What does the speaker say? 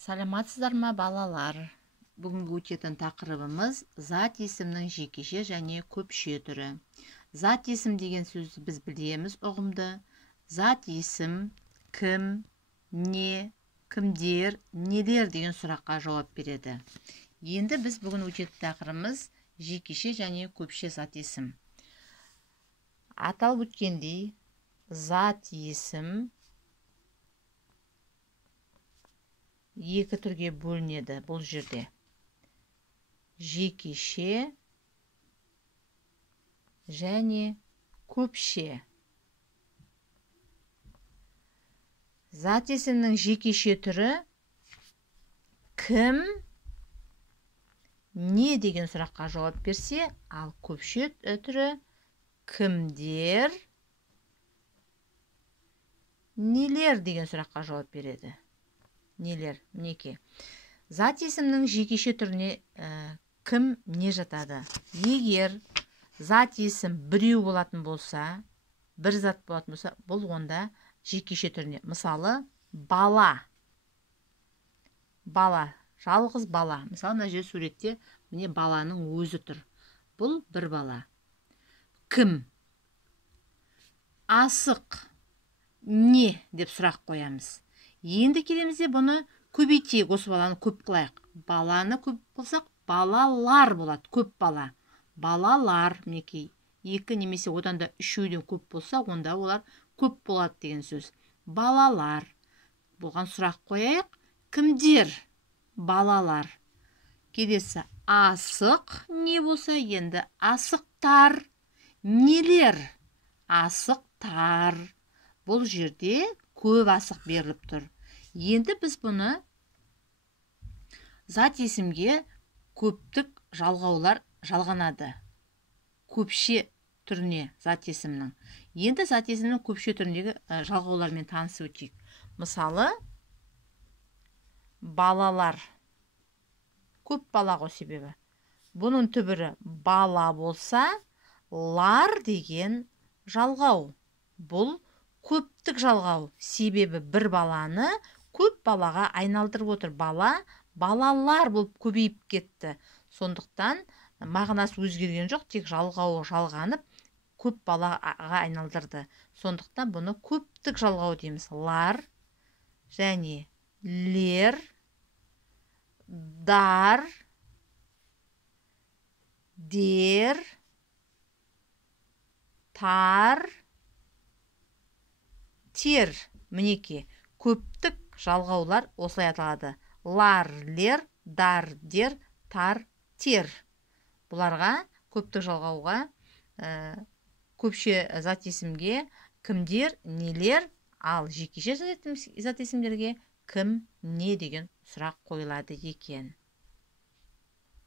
Саламатсыздар ма балалар? Бүгінгі өтетін тақырыбымыз зат есімнің жекеше және көпше түрі. Зат есім деген сөзді біз білеміз ұғымды. Зат есім кім, не, кімдер, нелер деген сұраққа жауап береді. Енді біз бүгін өтетін тақырыбымыз жекеше және көпше зат есім. Аталып өткендей, зат есім екі түрге бөлінеді бұл жерде. Жекеше және көпше. Зат есімнің жекеше түрі кім, не деген сұраққа жауап берсе, ал көпше түрі кімдер, нелер деген сұраққа жауап береді. Нелер, мінеке. Зат есімнің жекеше түріне кім, не жатады? Егер зат есім біреу болатын болса, бір зат болатын болса, бұл онда жекеше түріне. Мысалы, бала. Бала, жалғыз бала. Мысалы, мына жер суретте міне баланың өзі тұр. Бұл бір бала. Кім? Асық. Не деп сұрақ қоямыз. Енді келеміз де бұны көбейтейік, осы баланы көп қылайық. Баланы көп қылсақ, балалар болады, көп бала. Балалар, мінекей, екі немесе одан да үшеуден көп болса, онда олар көп болады деген сөз. Балалар. Болған сұрақ қояйық. Кімдер? Балалар. Келесі асық не болса, енді асықтар. Нелер? Асықтар. Бұл жерде көп асық беріліп тұр. Енді біз бұны зат есімге көптік жалғаулар жалғанады. Көпше түріне зат есімнің. Енді зат есімнің көпше түріндегі жалғаулармен танысып өтейік. Мысалы, балалар. Көп бала ғой себебі. Бұның түбірі бала болса, лар деген жалғау. Бұл көптік жалғау, себебі бір баланы көп балаға айналдырып отыр. Бала, балалар болып көбейіп кетті. Сондықтан мағынасы өзгерген жоқ, тек жалғауы жалғанып, көп балаға айналдырды. Сондықтан бұны көптік жалғау дейміз. Лар және лер, дар, дер, тар, тер. Мінеке, көптік жалғаулар осылай аталады. Лар, лер, дар, дер, тар, тер. Бұларға көптік жалғауға, көпше зат есімге кімдер, нелер, ал жекеше зат есімдерге кім, не деген сұрақ қойылады екен.